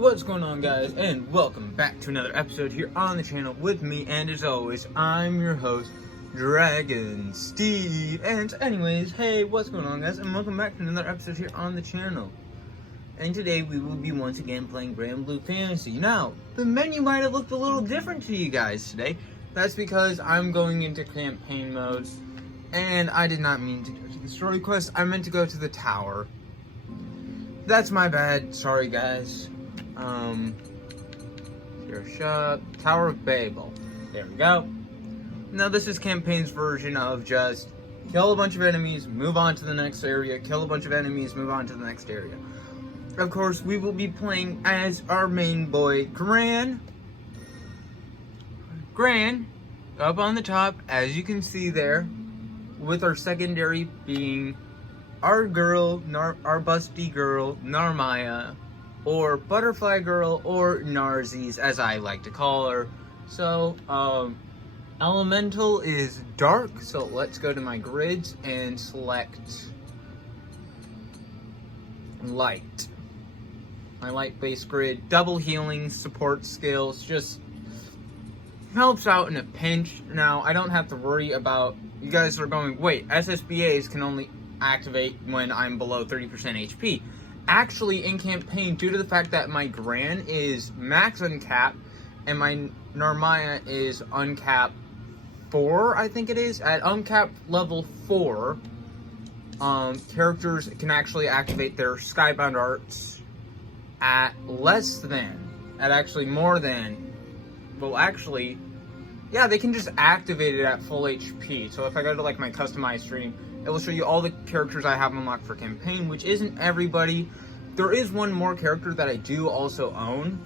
What's going on, guys, and welcome back to another episode here on the channel with me, and as always, I'm your host, Dragon Steve. And anyways, hey, what's going on, guys, and welcome back to another episode here on the channel. And today we will be once again playing Grand Blue Fantasy. Now, the menu might have looked a little different to you guys today. That's because I'm going into campaign modes, and I did not mean to go to the story quest. I meant to go to the tower. That's my bad. Sorry, guys. Your shop, Tower of Babel. There we go. Now this is campaign's version of just kill a bunch of enemies, move on to the next area, kill a bunch of enemies, move on to the next area. Of course, we will be playing as our main boy, Gran. Gran, up on the top, as you can see there, with our secondary being our girl, our busty girl, Narmaya, or Butterfly Girl, or Narzies, as I like to call her. So, Elemental is dark, so let's go to my grids and select light. My light-based grid, double healing, support skills, just helps out in a pinch. Now, I don't have to worry about, you guys are going, wait, SSBAs can only activate when I'm below 30% HP. Actually, in campaign, due to the fact that my Gran is max uncapped and my Narmaya is uncapped 4, I think it is, at uncapped level 4, characters can actually activate their Skybound arts at less than, at actually more than, well, actually, yeah, they can just activate it at full HP. So if I go to like my customized stream, it will show you all the characters I have unlocked for campaign, which isn't everybody. There is one more character that I do also own,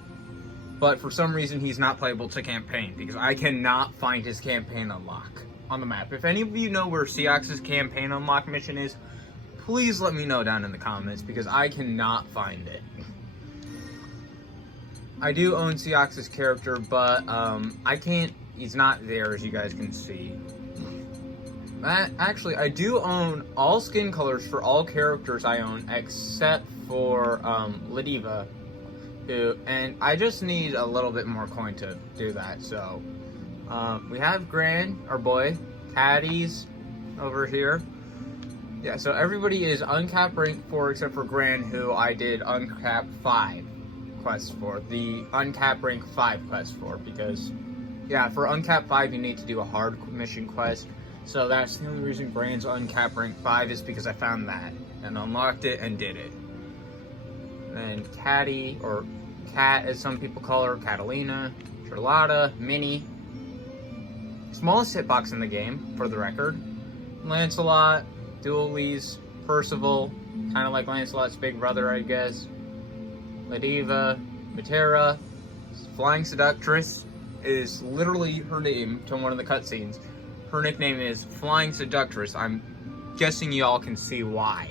but for some reason he's not playable to campaign because I cannot find his campaign unlock on the map. If any of you know where Seox's campaign unlock mission is, please let me know down in the comments because I cannot find it. I do own Seox's character, but I can't, he's not there as you guys can see. Actually, I do own all skin colors for all characters I own except for Ladiva, and I just need a little bit more coin to do that. So we have Gran, our boy, Caddy's over here. Yeah, so everybody is uncapped rank 4 except for Gran, who I did uncapped 5 quests for, the uncapped rank 5 quest for, because yeah, for uncapped 5 you need to do a hard mission quest. So that's the only reason Gran's uncapped rank 5 is because I found that and unlocked it and did it. Then Caddy, or Cat as some people call her, Catalina, Charlotta, Minnie. Smallest hitbox in the game, for the record. Lancelot, Dualies, Percival, kind of like Lancelot's big brother, I guess. Ladiva, Matera, Flying Seductress is literally her name to one of the cutscenes. Her nickname is Flying Seductress. I'm guessing y'all can see why.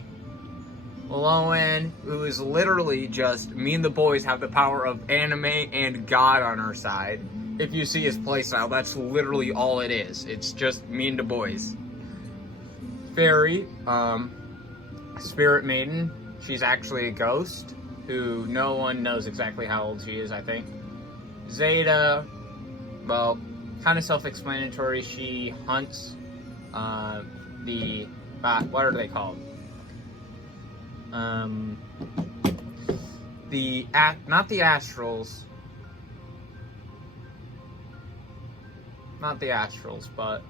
Lowen, who is literally just, me and the boys have the power of anime and God on our side. If you see his playstyle, that's literally all it is. It's just me and the boys. Fairy, Spirit Maiden. She's actually a ghost, who no one knows exactly how old she is, I think. Zeta, well, kind of self-explanatory. She hunts what are they called? Not the astrals, but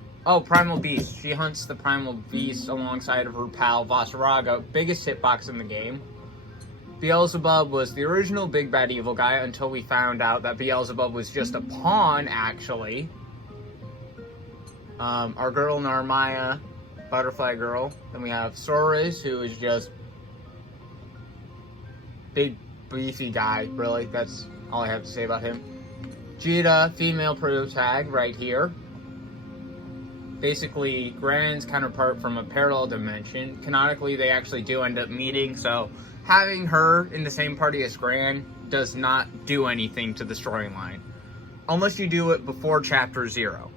Primal Beast. She hunts the Primal Beast alongside of her pal Vasaraga, biggest hitbox in the game. Beelzebub was the original big bad evil guy until we found out that Beelzebub was just a pawn, actually. Our girl Narmaya, Butterfly Girl. Then we have Soros, who is just big beefy guy, really. That's all I have to say about him. Jita, female protag, right here. Basically, Gran's counterpart from a parallel dimension. Canonically, they actually do end up meeting, so having her in the same party as Gran does not do anything to the storyline. Unless you do it before Chapter 0.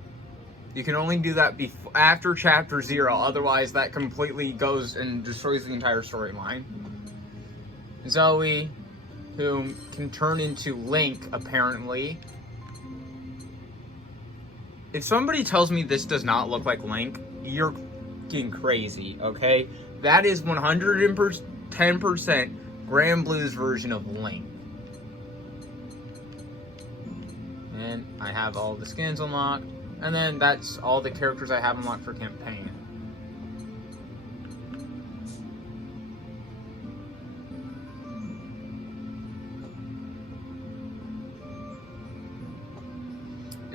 You can only do that after Chapter 0, otherwise that completely goes and destroys the entire storyline. Zoe, who can turn into Link, apparently. If somebody tells me this does not look like Link, you're fucking crazy, okay? That is 110% Grand Blue's version of Link. And I have all the skins unlocked. And then that's all the characters I have unlocked for campaign.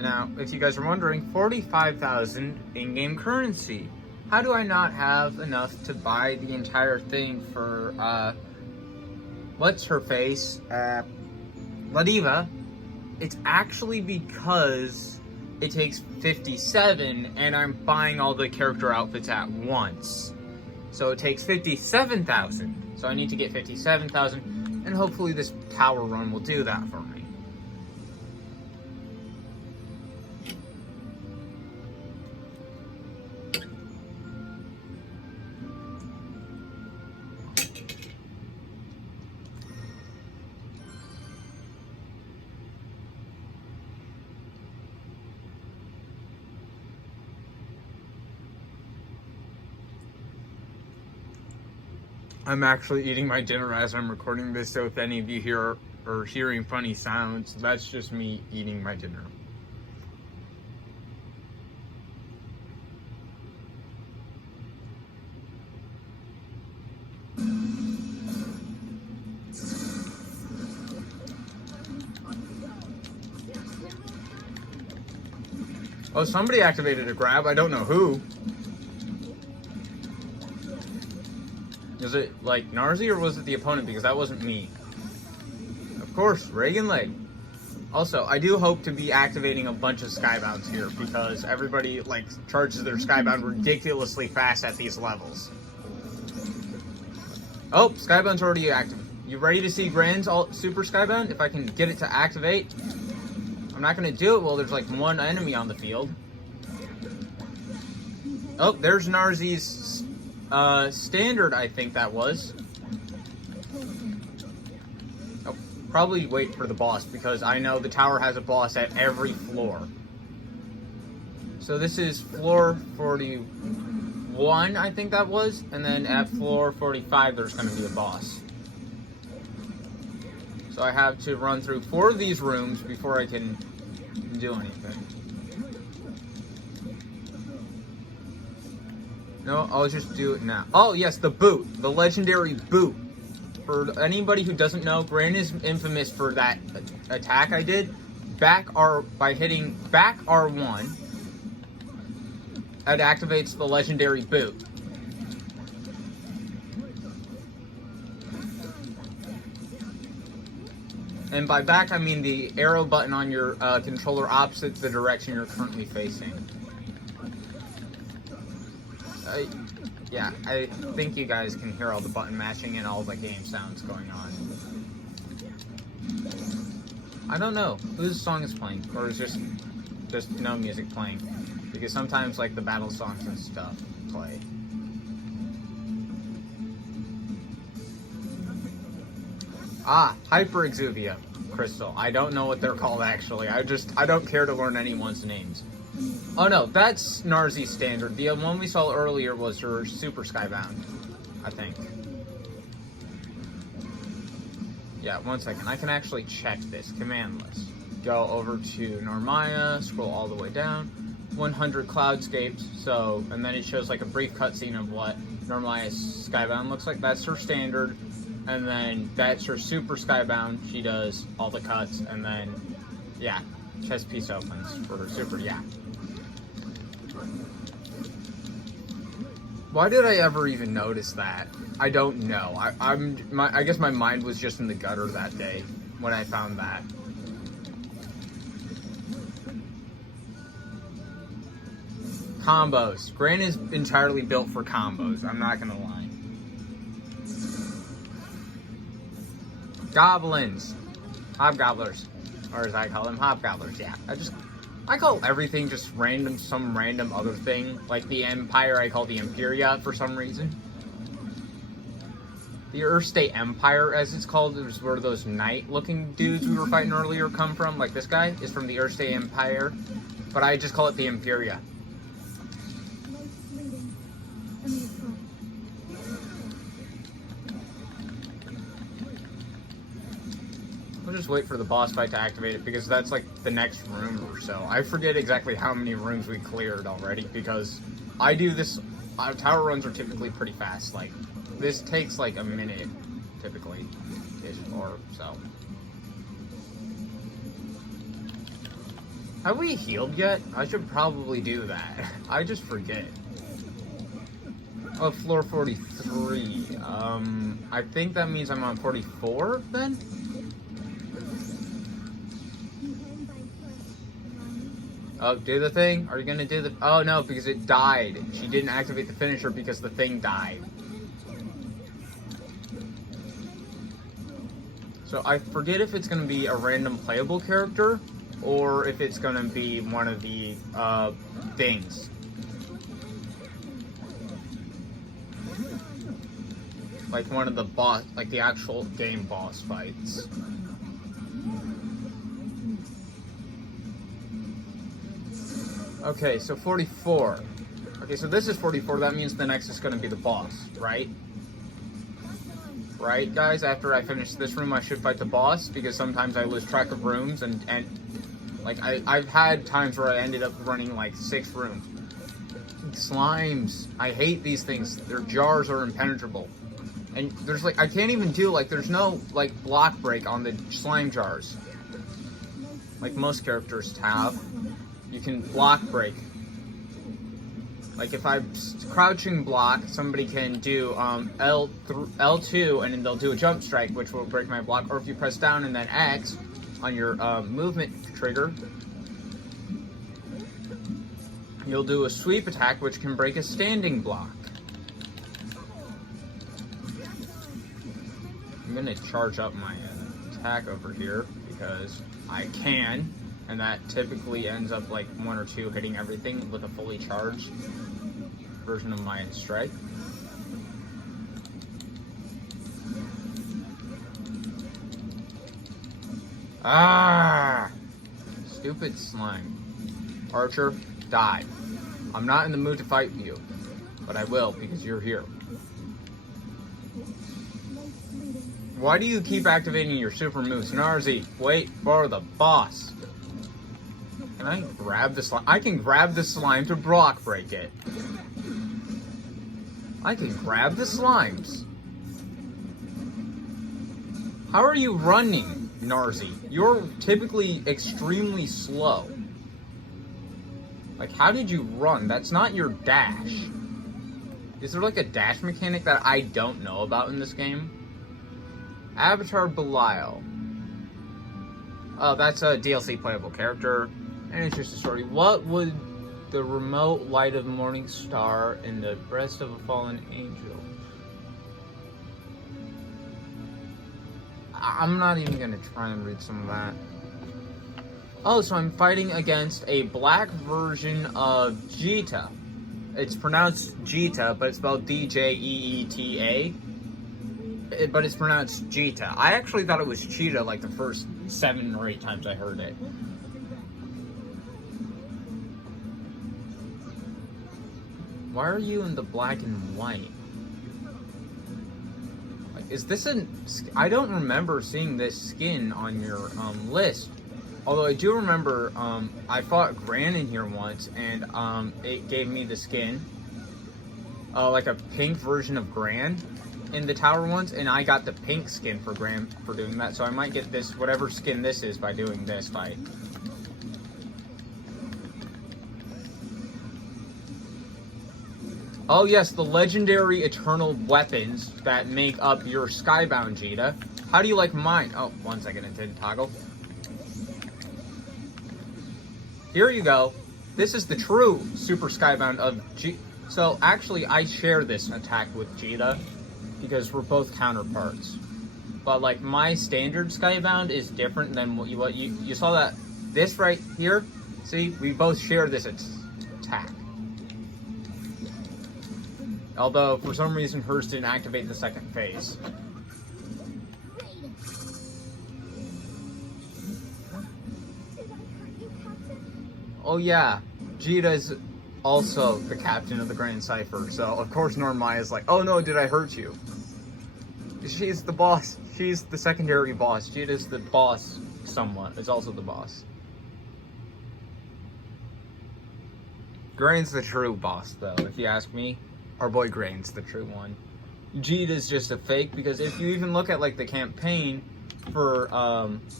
Now, if you guys are wondering, 45,000 in-game currency. How do I not have enough to buy the entire thing for, what's her face? Ladiva. It's actually because it takes 57 and I'm buying all the character outfits at once. So it takes 57,000. So I need to get 57,000 and hopefully this tower run will do that for me. I'm actually eating my dinner as I'm recording this, so if any of you here are hearing funny sounds, that's just me eating my dinner. Oh, somebody activated a grab. I don't know who. Was it like Narzi or was it the opponent? Because that wasn't me. Of course, Reagan Leg. Also, I do hope to be activating a bunch of Skybounds here because everybody like charges their Skybound ridiculously fast at these levels. Oh, Skybound's already active. You ready to see Grand's Super Skybound? If I can get it to activate. I'm not going to do it while there's like one enemy on the field. Oh, there's Narzi's standard, I think that was. Oh, probably wait for the boss because I know the tower has a boss at every floor. So this is floor 41, I think that was. And then at floor 45, there's going to be a boss. So I have to run through 4 of these rooms before I can do anything. No, I'll just do it now. Oh, yes, the boot. The legendary boot. For anybody who doesn't know, Gran is infamous for that attack I did. By hitting back R1, it activates the legendary boot. And by back, I mean the arrow button on your controller opposite the direction you're currently facing. Yeah, I think you guys can hear all the button matching and all the game sounds going on. I don't know whose song is playing, or is just no music playing. Because sometimes, like, the battle songs and stuff play. Ah, Hyper Exuvia Crystal. I don't know what they're called, actually. I don't care to learn anyone's names. Oh no, that's Narzi's standard. The one we saw earlier was her Super Skybound, I think. Yeah, one second. I can actually check this. Commandless. Go over to Normaya, scroll all the way down. 100 Cloudscapes, so, and then it shows like a brief cutscene of what Normaya's Skybound looks like. That's her standard. And then that's her Super Skybound. She does all the cuts, and then, yeah, chest piece opens for her Super, yeah. Why did I ever even notice that? I don't know. I guess my mind was just in the gutter that day when I found that. Combos. Gran is entirely built for combos. I'm not gonna lie. Goblins. Hobgobblers. Or as I call them, hobgobblers, yeah. I call everything just some random other thing. Like the Empire, I call the Imperia for some reason. The Earth State Empire, as it's called, is where those knight-looking dudes we were fighting earlier come from. Like this guy is from the Earth State Empire, but I just call it the Imperia. We'll just wait for the boss fight to activate it, because that's like the next room or so. I forget exactly how many rooms we cleared already, because I do this, tower runs are typically pretty fast. Like, this takes like a minute, typically, or so. Have we healed yet? I should probably do that. I just forget. Oh, floor 43. I think that means I'm on 44 then? Oh, do the thing? Are you gonna do the... Oh, no, because it died. She didn't activate the finisher because the thing died. So I forget if it's gonna be a random playable character or if it's gonna be one of the, things. Like one of the boss... Like the actual game boss fights. Okay, so 44. Okay, so this is 44. That means the next is going to be the boss, right? Right, guys? After I finish this room, I should fight the boss, because sometimes I lose track of rooms, and like, I've had times where I ended up running, like, 6 rooms. Slimes. I hate these things. Their jars are impenetrable. And there's, like, I can't even do, like, there's no, like, block break on the slime jars. Like most characters have. You can block break. Like if I'm crouching block, somebody can do L2 and then they'll do a jump strike, which will break my block. Or if you press down and then X on your movement trigger, you'll do a sweep attack, which can break a standing block. I'm gonna charge up my attack over here because I can. And that typically ends up like 1 or 2 hitting everything with a fully charged version of my strike. Ah! Stupid slime. Archer, die. I'm not in the mood to fight you, but I will because you're here. Why do you keep activating your super moves? Narzi, wait for the boss. Can I grab the slime? I can grab the slime to block break it. I can grab the slimes. How are you running, Narzi? You're typically extremely slow. Like, how did you run? That's not your dash. Is there like a dash mechanic that I don't know about in this game? Avatar Belial. Oh, that's a DLC playable character. And it's just a story. What would the remote light of morning star in the breast of a fallen angel? I'm not even going to try and read some of that. Oh, so I'm fighting against a black version of Gbfa. It's pronounced Gbfa, but it's spelled D-J-E-E-T-A. But it's pronounced Gbfa. I actually thought it was Cheetah like the first 7 or 8 times I heard it. Why are you in the black and white? Like, is this I don't remember seeing this skin on your list. Although I do remember I fought Gran in here once, and it gave me the skin, like a pink version of Gran in the tower once, and I got the pink skin for Gran for doing that. So I might get this, whatever skin this is, by doing this fight. Oh yes, the legendary eternal weapons that make up your Skybound Gbfa. How do you like mine? Oh, 1 second, it didn't toggle. Here you go. This is the true Super Skybound of G. So actually, I share this attack with Gbfa because we're both counterparts. But like my standard Skybound is different than what you saw that this right here. See, we both share this attack. Although, for some reason, hers didn't activate the second phase. Oh yeah, Jita's also the captain of the Grand Cypher, so of course Normaya's like, oh no, did I hurt you? She's the boss. She's the secondary boss. Jita's the boss somewhat. It's also the boss. Grain's the true boss, though, if you ask me. Our boy Grain's the true one. Jita's just a fake, because if you even look at, like, the campaign for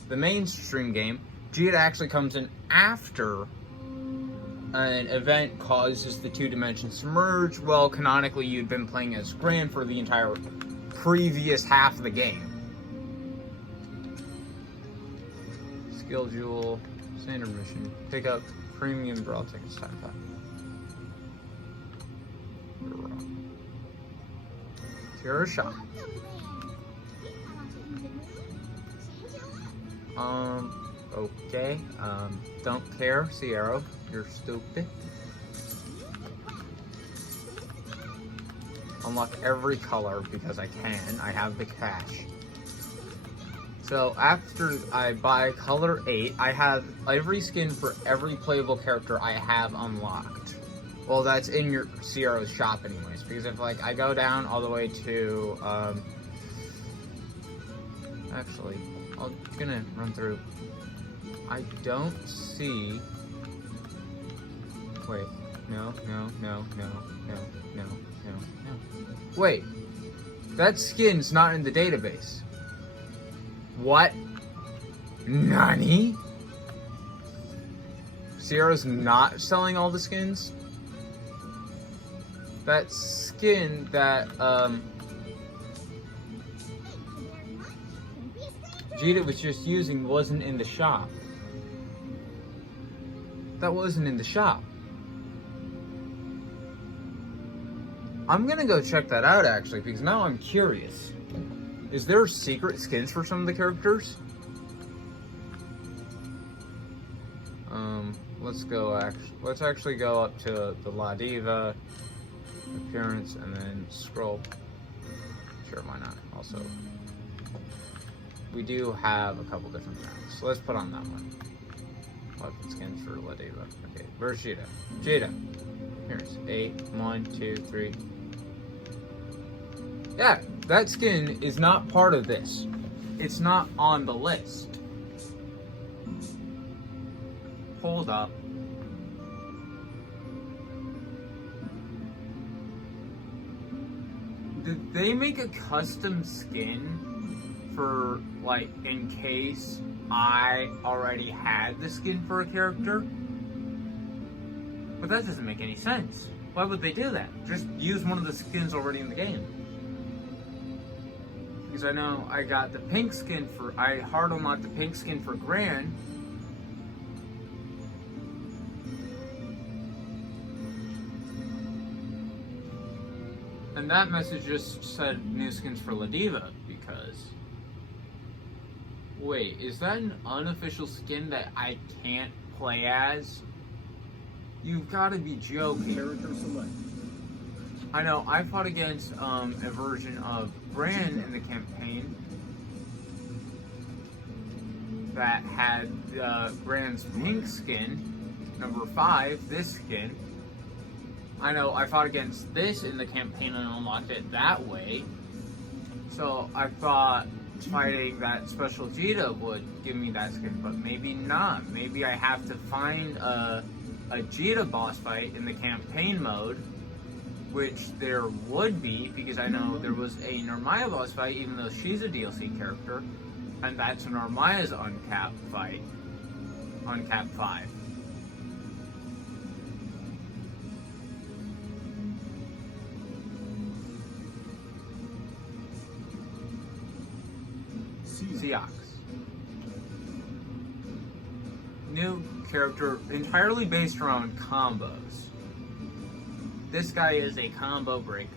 the mainstream game, Gbfa actually comes in after an event causes the two dimensions to merge. Well, canonically, you'd been playing as Gran for the entire previous half of the game. Skill Jewel, standard mission, pick up premium brawl tickets, time pack. Your shot. Okay. Don't care, Sierra. You're stupid. Unlock every color because I can. I have the cash. So after I buy color 8, I have every skin for every playable character I have unlocked. Well, that's in your Sierra's shop anyways, because if like I go down all the way to actually I'm gonna run through. I don't see. Wait, no. Wait, that skin's not in the database. What? Nani? Sierra's not selling all the skins? That skin that Gbfa was just using wasn't in the shop. That wasn't in the shop. I'm gonna go check that out actually, because now I'm curious. Is there secret skins for some of the characters? Let's actually go up to the La Diva appearance and then scroll. Sure, why not? Also, we do have a couple different maps, so let's put on that one. Weapon skins for La Diva. Okay, where's Gbfa? Gbfa. Here's 8, 1, 2, 3. Yeah, that skin is not part of this. It's not on the list. Hold up. Did they make a custom skin for, like, in case I already had the skin for a character? But that doesn't make any sense. Why would they do that? Just use one of the skins already in the game. Because I know I got the pink skin for, I hard unlocked the pink skin for Gran. And that message just said new skins for La Diva, because... Wait, is that an unofficial skin that I can't play as? You've got to be joking. Character select. I know, I fought against a version of Gran in the campaign that had Gran's pink skin, number 5, this skin. I know, I fought against this in the campaign and unlocked it that way. So I thought fighting that special Gbfa would give me that skin, but maybe not. Maybe I have to find a Gbfa boss fight in the campaign mode, which there would be, because I know there was a Normaya boss fight, even though she's a DLC character, and that's Normaya's uncapped fight, uncapped 5. Seox. New character entirely based around combos. This guy is a combo breaker.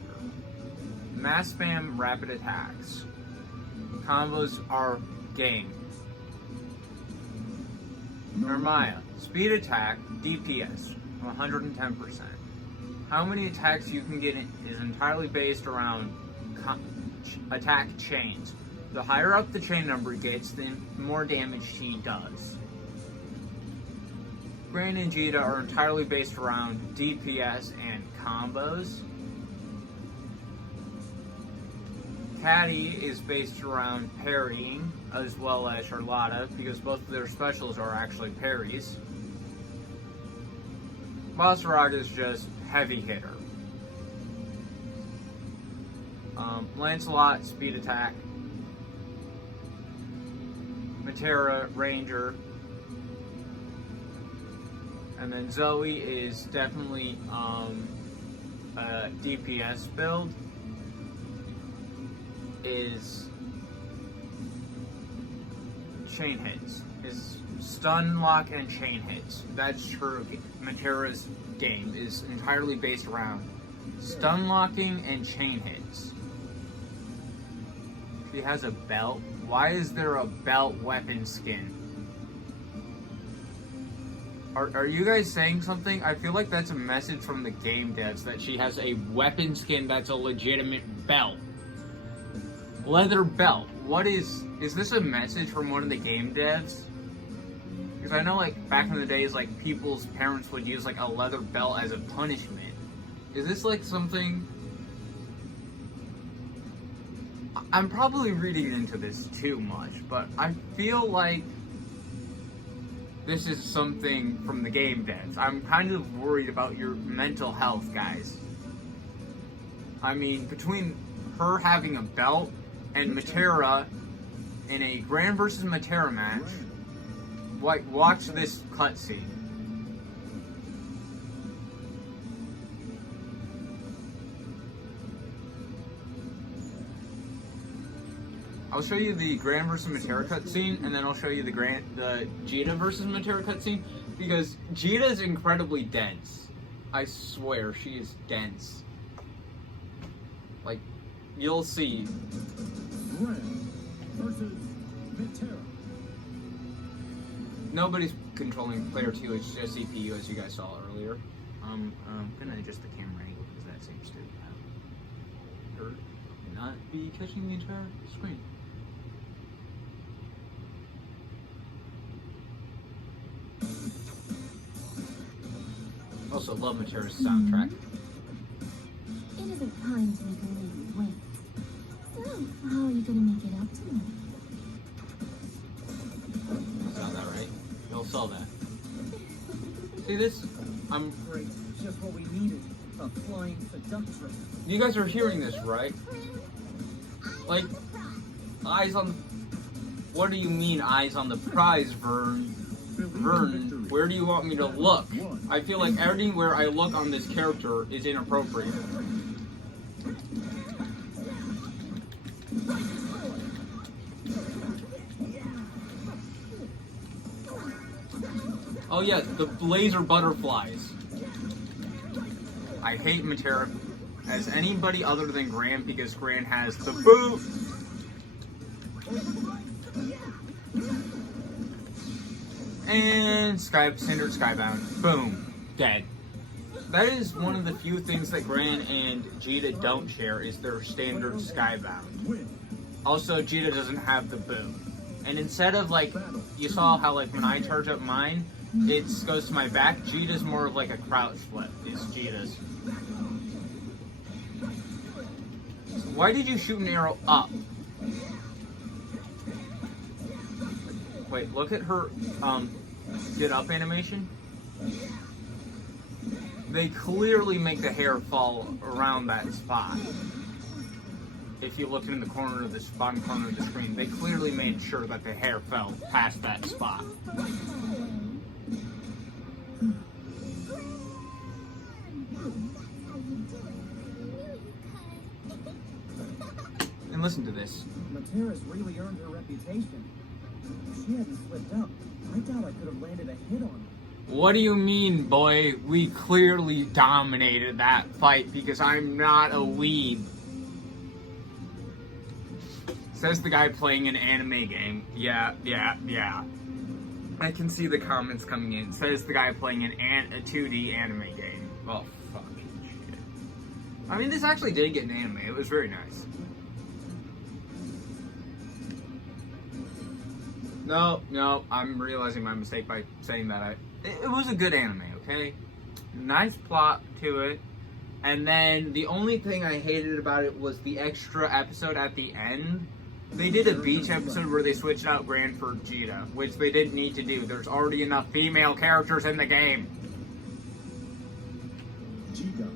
Mass spam rapid attacks. Combos are game. Normaya, speed attack, DPS, 110%. How many attacks you can get is entirely based around attack chains. The higher up the chain number gets, the more damage she does. Gran and Vegeta are entirely based around DPS and combos. Caddy is based around parrying, as well as Charlotta, because both of their specials are actually parries. Basarag is just heavy hitter. Lancelot, speed attack. Matera, ranger. And then Zoe is definitely a DPS build. Is chain hits. Is stun lock and chain hits. That's her. Matera's game is entirely based around stun locking and chain hits. She has a belt. Why is there a belt weapon skin? Are you guys saying something? I feel like that's a message from the game devs that she has a weapon skin that's a legitimate belt. Leather belt. What is this a message from one of the game devs? Because I know like back in the days like people's parents would use like a leather belt as a punishment. Is this like something? I'm probably reading into this too much, but I feel like this is something from the game devs. I'm kind of worried about your mental health, guys. I mean, between her having a belt and Matera in a Gran versus Matera match, watch this cutscene. I'll show you the Gran versus Matera cutscene, and then I'll show you the Vegeta versus Matera cutscene, because Vegeta is incredibly dense. I swear, she is dense. Like, you'll see. Gran versus Matera. Nobody's controlling player 2, it's just CPU, as you guys saw earlier. I'm gonna adjust the camera angle, because that seems to hurt and not be catching the entire screen. Also, love Matera's soundtrack. It isn't kind to make a lady wait. So, how are you gonna make it up to me? That's not that right. He'll sell that. See this? I'm. Great, just what we needed. A flying seductress. You guys are hearing this, right? Like, eyes on. What do you mean, eyes on the prize, Vern? Vern, where do you want me to look? I feel like everywhere I look on this character is inappropriate. Oh yeah, the laser butterflies. I hate Matera as anybody other than Gran, because Gran has the boot. And standard Skybound. Boom. Dead. That is one of the few things that Gran and Vegeta don't share, is their standard Skybound. Also, Vegeta doesn't have the boom. And instead of like, you saw how like when I charge up mine, it goes to my back. Vegeta's more of like a crouch flip, is Vegeta's. Why did you shoot an arrow up? Wait, look at her get up animation. They clearly make the hair fall around that spot. If you look in the corner of the bottom corner of the screen, they clearly made sure that the hair fell past that spot. And listen to this. Matera's really earned her reputation. If she hadn't slipped up, I doubt I could have landed a hit on her. What do you mean, boy? We clearly dominated that fight because I'm not a weeb. Says the guy playing an anime game. Yeah. I can see the comments coming in. Says the guy playing a 2D anime game. Oh, fucking shit. I mean, this actually did get an anime. It was very nice. No, I'm realizing my mistake by saying that. It was a good anime, okay? Nice plot to it. And then the only thing I hated about it was the extra episode at the end. They did a beach episode where they switched out Gran for Jita, which they didn't need to do. There's already enough female characters in the game. Jita.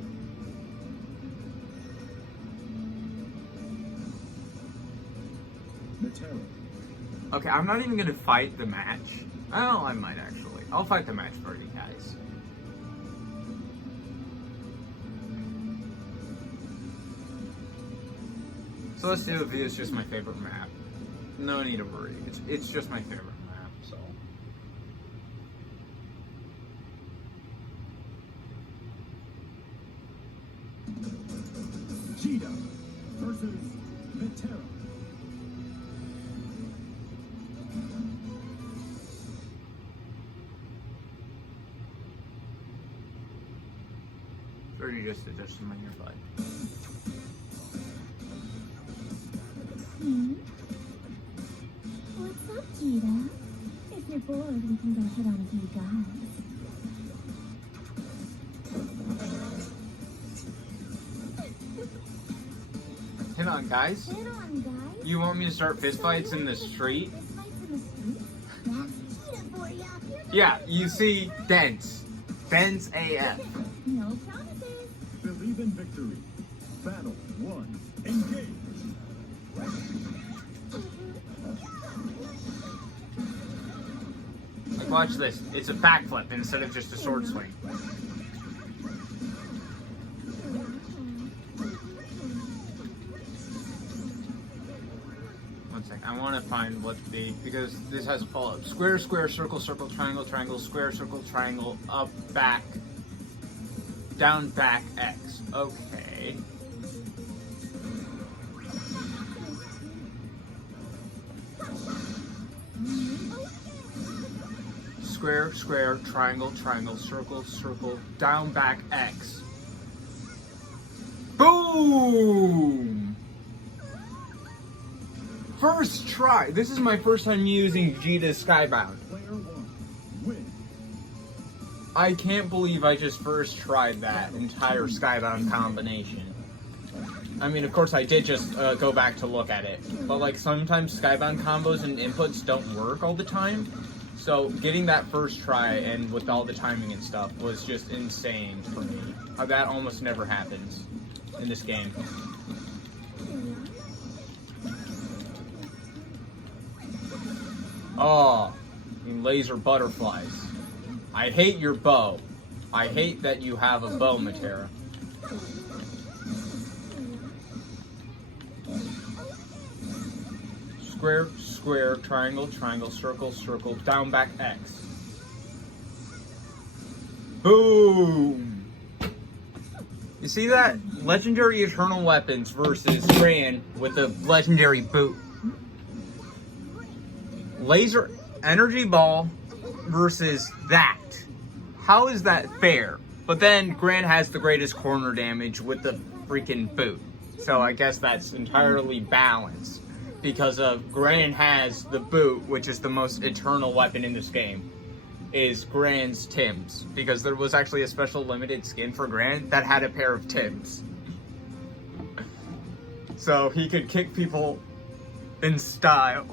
Matera. Okay, I'm not even gonna fight the match. Oh, I might actually. I'll fight the match for you guys. Celestia V is just my favorite map. No need to worry. It's just my favorite map, so. Jita versus Matera. Or you just adjust them on your butt. What's up, Jita? If you're bored, we can go hit on a few guys. Hit on, guys. Hit on, guys. You want me to start fistfights in the street? Fistfights in the street? That's Jita for ya. Yeah, you see, dense. Dense AF. No promises. Believe in victory. Battle 1. Engage. Like, watch this. It's a backflip instead of just a sword swing. One sec. I want to find what the... Because this has a follow-up. Square, square, circle, circle, triangle, triangle, square, circle, triangle, up, back, down, back, X. Okay. Square, square, triangle, triangle, circle, circle, down, back, X. Boom! First try. This is my first time using Jita Skybound. Player 1. Win. I can't believe I just first tried that entire Skybound combination. I mean, of course, I did just go back to look at it. But, like, sometimes Skybound combos and inputs don't work all the time. So, getting that first try and with all the timing and stuff was just insane for me. That almost never happens in this game. Oh, laser butterflies. I hate your bow. I hate that you have a bow, Matera. Square, square, triangle, triangle, circle, circle, down, back, X. Boom! You see that? Legendary Eternal Weapons versus Gran with a legendary boot. Laser Energy Ball versus that. How is that fair? But then Gran has the greatest corner damage with the freaking boot. So I guess that's entirely balanced. Because of Gran has the boot, which is the most eternal weapon in this game, is Gran's Tims. Because there was actually a special limited skin for Gran that had a pair of Tims. So he could kick people in style.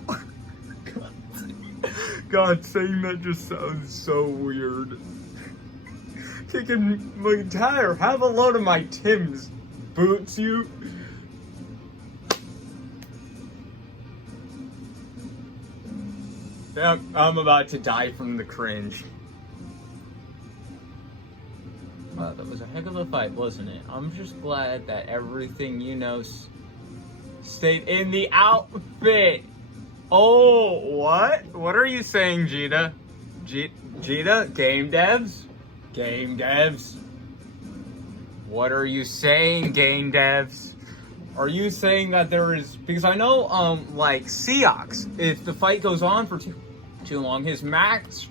God, saying that just sounds so weird. Kicking my tire, have a load of my Tims, boots you. Yep, I'm about to die from the cringe. Wow, that was a heck of a fight, wasn't it? I'm just glad that everything you know stayed in the outfit. Oh, what? What are you saying, Jita? Jita? Game devs? Game devs? What are you saying, game devs? Are you saying that there is... Because I know, like, Seox, if the fight goes on for too long, his max,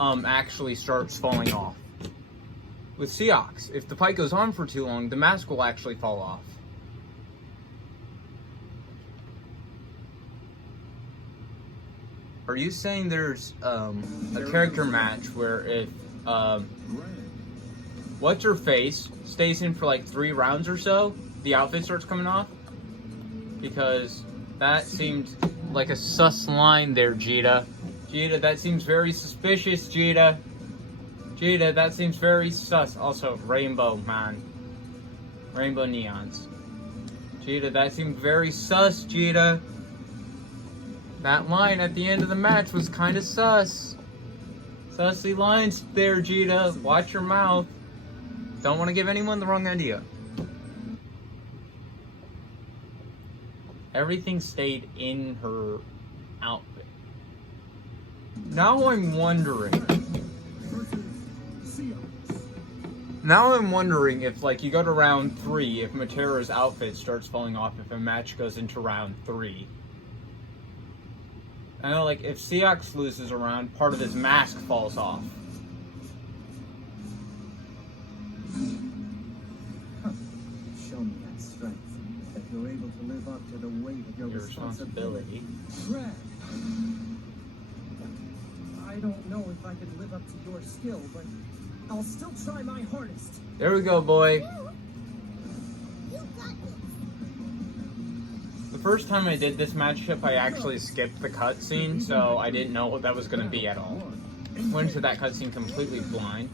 actually starts falling off. With Seox, if the fight goes on for too long, the mask will actually fall off. Are you saying there's a character match where if what's her face stays in for like 3 rounds or so, the outfit starts coming off? Because that seemed like a sus line there, Jita. Jita, that seems very suspicious, Jita. Jita, that seems very sus. Also, rainbow, man. Rainbow neons. Jita, that seemed very sus, Jita. That line at the end of the match was kind of sus. Sussy lines there, Jita. Watch your mouth. Don't want to give anyone the wrong idea. Everything stayed in her outfit. Now I'm wondering if, like, you go to round 3, if Matera's outfit starts falling off, if a match goes into round 3. I know, like, if Seox loses a round, part of his mask falls off. Show me that strength, that you're able to live up to the weight of your responsibility. Brad, I don't know if I could live up to your skill, but I'll still try my hardest. There we go, boy. The first time I did this matchup, I actually skipped the cutscene, so I didn't know what that was going to be at all. Went into that cutscene completely blind.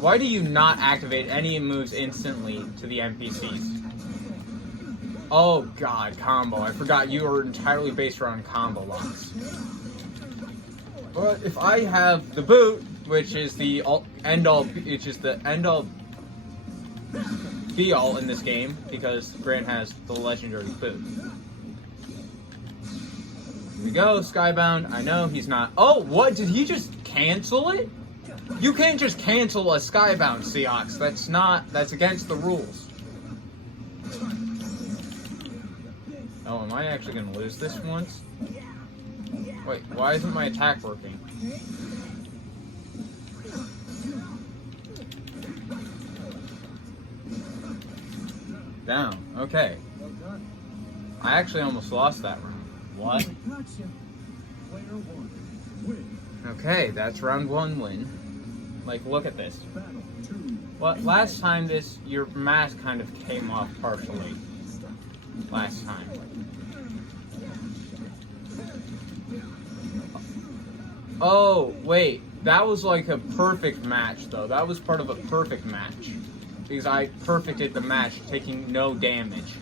Why do you not activate any moves instantly to the NPCs? Oh god, combo. I forgot you were entirely based around combo locks. But if I have the boot, which is the end-all be-all in this game, because Grant has the legendary boot. Here we go, Skybound. I know he's not. Oh, what? Did he just cancel it? You can't just cancel a Skybound, Seox. That's against the rules. Oh, am I actually gonna lose this once? Wait, why isn't my attack working? Down. Okay. I actually almost lost that round. What? Okay, that's round 1 win. Like, look at this. Well, last time your mask kind of came off partially. Last time. Oh, wait. That was like a perfect match, though. That was part of a perfect match. Because I perfected the match, taking no damage.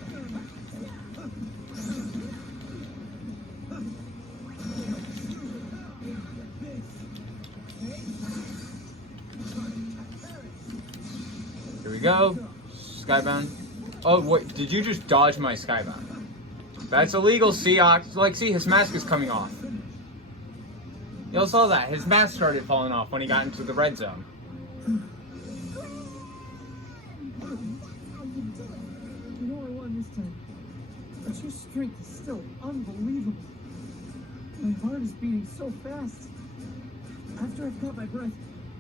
Here we go. Skybound. Oh, wait. Did you just dodge my Skybound? That's illegal, Seox. Like, see, his mask is coming off. Y'all saw that. His mask started falling off when he got into the red zone. But your strength is still unbelievable. My heart is beating so fast. After I've caught my breath,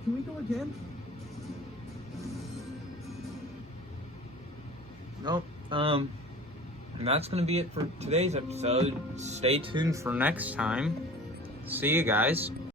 can we go again? Nope. And that's gonna be it for today's episode. Stay tuned for next time. See you guys.